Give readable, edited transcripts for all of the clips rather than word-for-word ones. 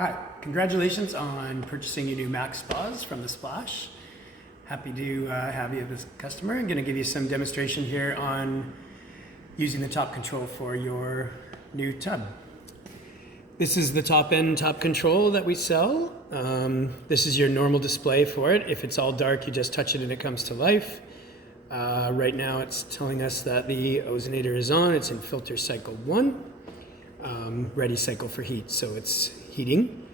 Hi, congratulations on purchasing your new Maax Spas from the Splash. Happy to have you as a customer. I'm going to give you some demonstration here on using the top control for your new tub. This is the top control that we sell. This is your normal display for it. If it's all dark, you just touch it and it comes to life. Right now it's telling us that the ozonator is on. It's in filter cycle 1, ready cycle for heat. So it's heating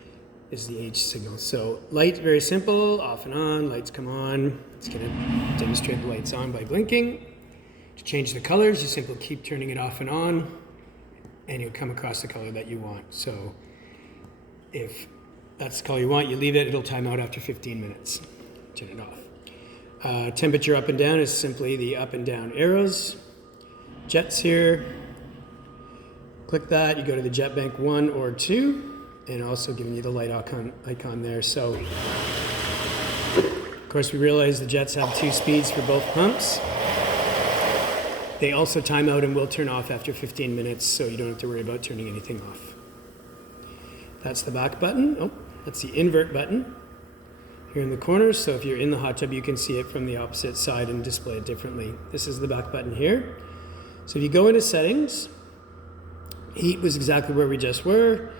is the H signal. So light, very simple, off and on, lights come on. It's going to demonstrate the lights on by blinking. To change the colors, you simply keep turning it off and on, and you'll come across the color that you want. So if that's the color you want, you leave it, it'll time out after 15 minutes. Turn it off. Temperature up and down is simply the up and down arrows. Jets here. Click that, you go to the jet bank 1 or 2, and also giving you the light icon there. So, of course, we realize the jets have 2 speeds for both pumps. They also time out and will turn off after 15 minutes, so you don't have to worry about turning anything off. That's the back button. Oh, that's the invert button here in the corner. So if you're in the hot tub, you can see it from the opposite side and display it differently. This is the back button here. So if you go into settings, heat was exactly where we just were.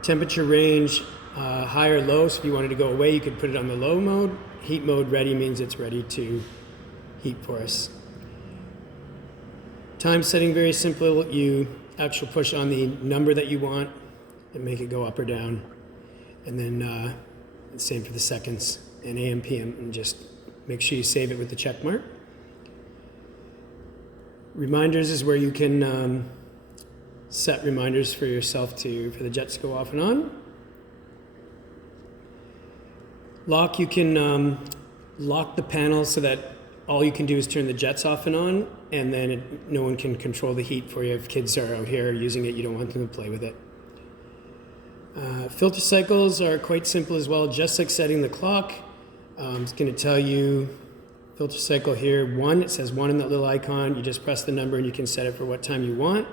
Temperature range, high or low. So if you wanted to go away, you could put it on the low mode. Heat mode ready means it's ready to heat for us. Time setting, very simple. You actually push on the number that you want and make it go up or down. And then same for the seconds and AM, PM, and just make sure you save it with the check mark. Reminders is where you can set reminders for yourself for the jets to go off and on. Lock, you can lock the panel so that all you can do is turn the jets off and on, and then no one can control the heat for you. If kids are out here using it, you don't want them to play with it. Filter cycles are quite simple as well, just like setting the clock. It's going to tell you filter cycle here 1, it says 1 in that little icon. You just press the number and you can set it for what time you want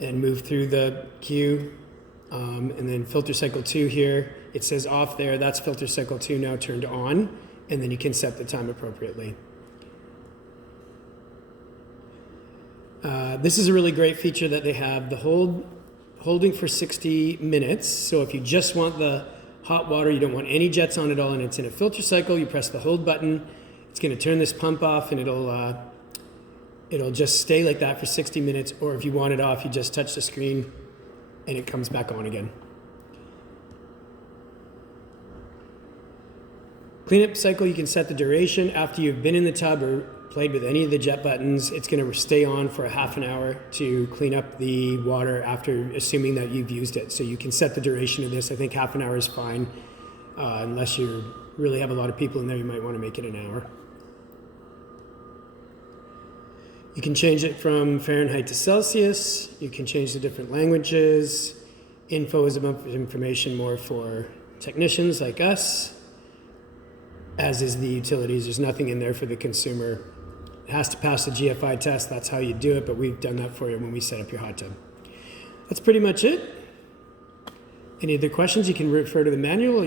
and move through the queue. And then filter cycle 2 here, it says off there, that's filter cycle 2 now turned on, and then you can set the time appropriately. This is a really great feature that they have, the holding for 60 minutes. So if you just want the hot water, you don't want any jets on at all, and it's in a filter cycle, you press the hold button, it's going to turn this pump off, and it'll just stay like that for 60 minutes, or if you want it off, you just touch the screen and it comes back on again. Cleanup cycle, you can set the duration. After you've been in the tub or played with any of the jet buttons, it's going to stay on for a half an hour to clean up the water after, assuming that you've used it. So you can set the duration of this. I think half an hour is fine. Unless you really have a lot of people in there, you might want to make it an hour. You can change it from Fahrenheit to Celsius. You can change the different languages. Info is about information more for technicians like us, as is the utilities. There's nothing in there for the consumer. It has to pass the GFI test. That's how you do it, but we've done that for you when we set up your hot tub. That's pretty much it. Any other questions, you can refer to the manual.